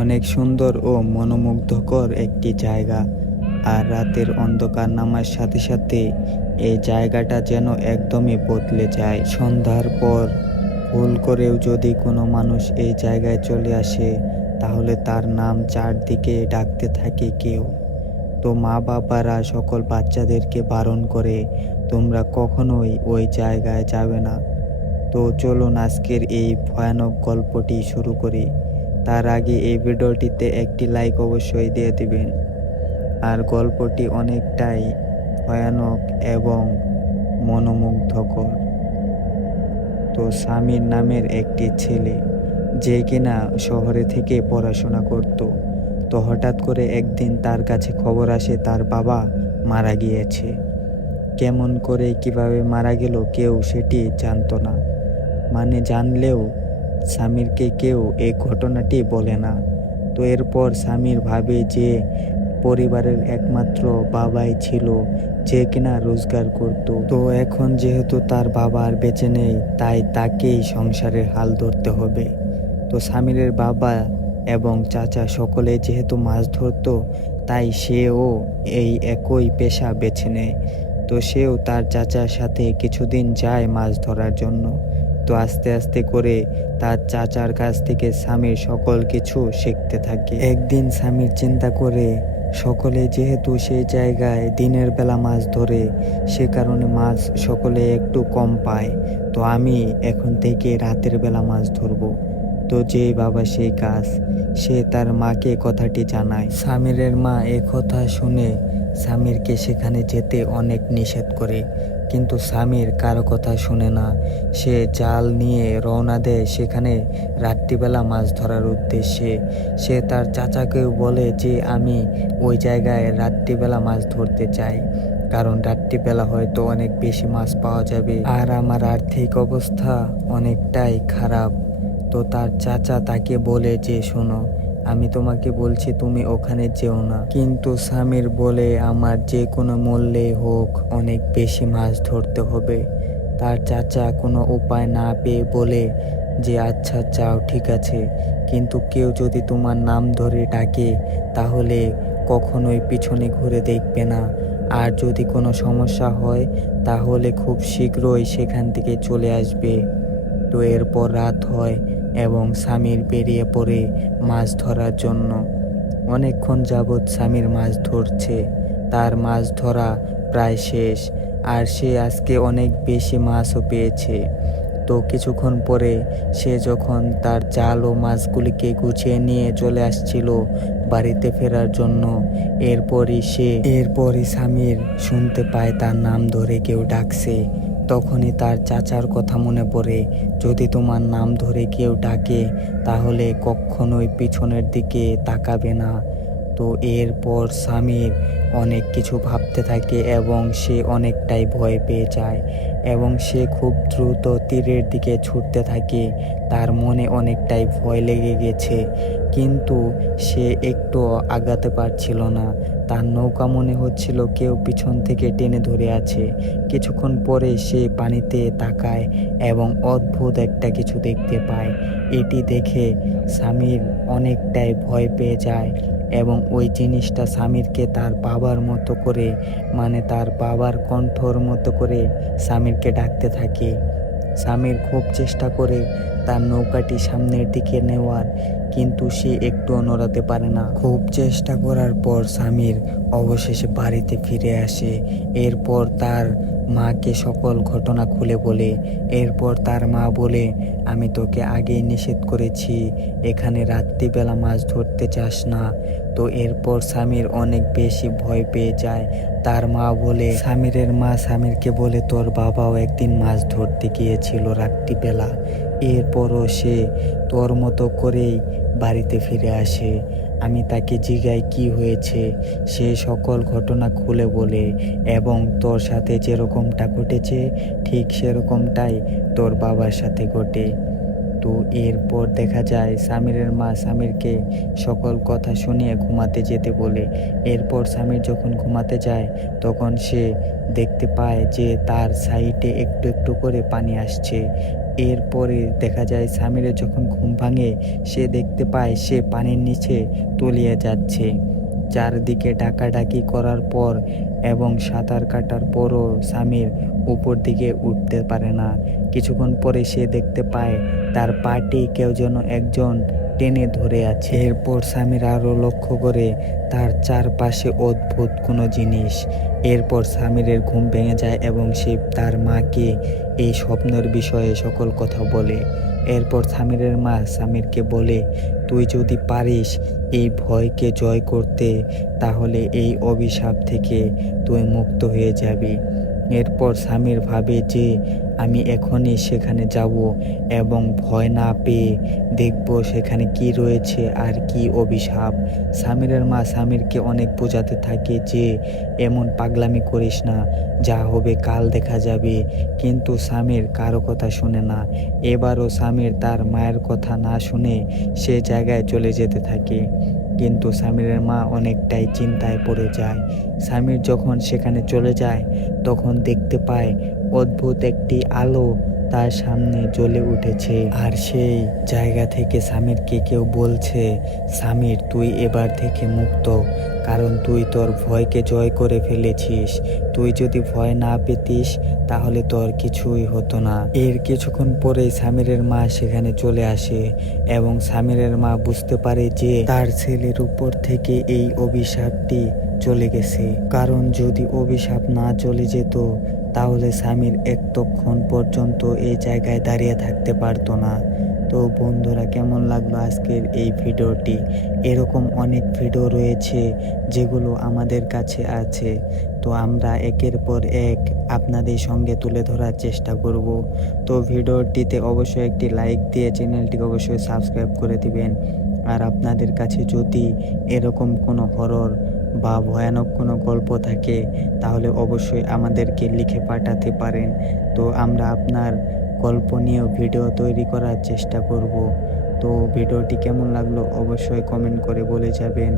অনেক সুন্দর ও মনোমুগ্ধকর একটি জায়গা। আর রাতের অন্ধকার নামার সাথে সাথে এই জায়গাটা যেন একদমই বদলে যায়। সন্ধ্যার পর ভুল করেও যদি কোনো মানুষ এই জায়গায় চলে আসে, তাহলে তার নাম চারদিকে ডাকতে থাকে কেউ। তো মা বাবারা সকল বাচ্চাদেরকে বারণ করে, তোমরা কখনোই ওই জায়গায় যাবে না। তো চলুন আজকের এই ভয়ানক গল্পটি শুরু করি। তার আগে এই ভিডিওটিতে একটি লাইক অবশ্যই দিয়ে দিবেন। আর গল্পটি অনেকটাই ভয়ানক এবং মনোমুগ্ধকর। তো সামির নামের একটি ছেলে, যে কিনা শহরে থেকে পড়াশোনা করত। তো হঠাৎ করে একদিন তার কাছে খবর আসে তার বাবা মারা গিয়েছে। কেমন করে কিভাবে মারা গেল কেউ সেটি জানতো না। মানে জানলেও সামিরকে কেউ এই ঘটনাটি বলে না। তো এরপর সামির ভাবে যে পরিবারের একমাত্র বাবাই ছিল যে কিনা রোজগার করত। তো এখন যেহেতু তার বাবা আর বেঁচে নেই, তাই তাকেই সংসারের হাল ধরতে হবে। তো সামিরের বাবা এবং চাচা সকলে যেহেতু মাছ ধরতো, তাই সেও এই একই পেশা বেছে নেয়। তো সেও তার চাচার সাথে কিছুদিন যায় মাছ ধরার জন্য। তো আস্তে আস্তে করে তার চাচার কাছ থেকে সামির সকল কিছু শিখতে থাকে। একদিন সামির চিন্তা করে, সকলে যেহেতু সেই জায়গায় দিনের বেলা মাছ ধরে, সে কারণে মাছ সকলে একটু কম পায়। তো আমি এখন থেকে রাতের বেলা মাছ ধরবো। তো যে বাবা সেই কাজ, সে তার মাকে কথাটি জানায়। সামিরের মা কথা শুনে সামিরকে সেখানে যেতে অনেক নিষেধ করে, কিন্তু সামির কারো কথা শুনে না। সে জাল নিয়ে রওনা দেয় সেখানে রাত্রিবেলা মাছ ধরার উদ্দেশ্যে। সে তার চাচাকেও বলে যে আমি ওই জায়গায় রাত্রিবেলা মাছ ধরতে চাই, কারণ রাত্রিবেলা হয়তো অনেক বেশি মাছ পাওয়া যাবে। আর আমার আর্থিক অবস্থা অনেকটাই খারাপ। তো তার চাচা তাকে বলে যে শোনো, আমি তোমাকে বলছি তুমি ওখানে যেও না। কিন্তু সামির বলে আমার যে কোনো মূল্যে হোক অনেক বেশি মাছ ধরতে হবে। তার চাচা কোনো উপায় না পেয়ে বলে যে আচ্ছা যাও, ঠিক আছে, কিন্তু কেউ যদি তোমার নাম ধরে ডাকে তাহলে কখনোই পিছনে ঘুরে দেখবে না। আর যদি কোনো সমস্যা হয় তাহলে খুব শীঘ্রই সেখান থেকে চলে আসবে। তো এরপর রাত হয় এবং সামির বেরিয়ে পড়ে মাছ ধরার জন্য। অনেকক্ষণ যাবৎ সামির মাছ ধরছে, তার মাছ ধরা প্রায় শেষ। আর সে আজকে অনেক বেশি মাছও পেয়েছে। তো কিছুক্ষণ পরে সে যখন তার জাল ও মাছগুলিকে গুছিয়ে নিয়ে চলে আসছিল বাড়িতে ফেরার জন্য, এরপরই সামির শুনতে পায় তার নাম ধরে কেউ ডাকছে। তখনই তার চাচার কথা মনে পড়ে, যদি তোমার নাম ধরে কেউ ডাকে তাহলে কখনোই পিছনের দিকে তাকাবে না। তো এরপর সামির অনেক কিছু ভাবতে থাকে এবং সে অনেকটাই ভয় পেয়ে যায় এবং সে খুব দ্রুত তীরের দিকে ছুটতে থাকে। তার মনে অনেকটাই ভয় লেগে গেছে, কিন্তু সে একটু আগাতে পারছিল না। তার নৌকা মনে হচ্ছিল কেউ পিছন থেকে টেনে ধরে আছে। কিছুক্ষণ পরে সে পানিতে তাকায় এবং অদ্ভুত একটা কিছু দেখতে পায়। এটি দেখে সামির অনেকটাই ভয় পেয়ে যায় এবং ওই জিনিসটা সামিরকে তার বাবার মতো করে, মানে তার বাবার কণ্ঠর মতো করে সামিরকে ডাকতে থাকে। সামির খুব চেষ্টা করে তার নৌকাটি সামনের দিকে নেওয়ার, কিন্তু সে একটুও নড়াতে পারে না। খুব চেষ্টা করার পর সামির অবশেষে বাড়িতে ফিরে আসে। এরপর তার মাকে সকল ঘটনা খুলে বলে। এরপর তার মা বলে, আমি তোকে আগেই নিষেধ করেছি এখানে রাত্রিবেলা মাছ ধরতে চাস না। তো এরপর সামির অনেক বেশি ভয় পেয়ে যায়। তার মা বলে, সামিরের মা সামিরকে বলে, তোর বাবাও একদিন মাছ ধরতে গিয়েছিল রাত্রিবেলা। এরপরও সে তোর মতো করেই বাড়িতে ফিরে আসে। আমি তাকে জিজ্ঞাই কি হয়েছে, সে সকল ঘটনা খুলে বলে এবং তোর সাথে যেরকমটা ঘটেছে ঠিক সেরকমটাই তোর বাবার সাথে ঘটে। তো এরপর দেখা যায় সামিরের মা সামিরকে সকল কথা শুনিয়ে ঘুমাতে যেতে বলে। এরপর সামির যখন ঘুমাতে যায় তখন সে দেখতে পায় যে তার সাইডে একটু একটু করে পানি আসছে। এরপরে দেখা যায় সামিরের যখন ঘুম ভাঙে সে দেখতে পায় সে পানির নিচে তলিয়ে যাচ্ছে। চারদিকে ডাকাডাকি করার পর এবং সাঁতার কাটার পরও সামির উপর দিকে উঠতে পারে না। কিছুক্ষণ পরে সে দেখতে পায় তার পাটি কেউ যেন একজন টেনে ধরে আছে। এরপর সামির আরও লক্ষ্য করে তার চারপাশে অদ্ভুত কোনো জিনিস। এরপর সামিরের ঘুম ভেঙে যায় এবং সে তার মাকে এই স্বপ্নের বিষয়ে সকল কথা বলে। এরপর সামিরের মা সামিরকে বলে, তুই যদি পারিস এই ভয়কে জয় করতে তাহলে এই অভিশাপ থেকে তুই মুক্ত হয়ে যাবি। এরপর সামির ভাবে যে আমি এখনই সেখানে যাব এবং ভয় না পেয়ে দেখব সেখানে কি রয়েছে আর কি অভিশাপ। সামিরের মা সামিরকে অনেক বোঝাতে থাকে যে এমন পাগলামি করিস না, যা হবে কাল দেখা যাবে। কিন্তু সামির কারো কথা শুনে না। এবারও সামির তার মায়ের কথা না শুনে সে জায়গায় চলে যেতে থাকে। কিন্তু সামিরের মা অনেকটাই চিন্তায় পড়ে যায়। সামির যখন সেখানে চলে যায় তখন দেখতে পায় অদ্ভুত একটি আলো তার সামনে জ্বলে উঠেছে। আর সেই জায়গা থেকে সামিরকে কেউ বলছে, সামির তুই এবার থেকে মুক্ত, কারণ তুই তোর ভয়কে জয় করে ফেলেছিস। তুই যদি ভয় না পেতিস তাহলে তোর কিছুই হতো না। এর কিছুক্ষণ পরেই সামিরের মা সেখানে চলে আসে এবং সামিরের মা বুঝতে পারে যে তার ছেলের উপর থেকে এই অভিশাপটি চলে গেছে। কারণ যদি অভিশাপ না চলে যেত তাহলে সামির এতক্ষণ পর্যন্ত এই জায়গায় দাঁড়িয়ে থাকতে পারতো না। তো বন্ধুরা, কেমন লাগলো আজকের এই ভিডিওটি? এরকম অনেক ভিডিও রয়েছে যেগুলো আমাদের কাছে আছে, তো আমরা একের পর এক আপনাদের সঙ্গে তুলে ধরার চেষ্টা করব। তো ভিডিওটিতে অবশ্যই একটি লাইক দিয়ে চ্যানেলটিকে অবশ্যই সাবস্ক্রাইব করে দিবেন। আর আপনাদের কাছে যদি এরকম কোনো হরর বা ভয়ানক কোনো গল্প থাকে তাহলে অবশ্যই আমাদেরকে লিখে পাঠাতে পারেন। তো আমরা আপনার গল্প নিয়েও ভিডিও তৈরি করার চেষ্টা করব। তো ভিডিওটি কেমন লাগলো অবশ্যই কমেন্ট করে বলে যাবেন।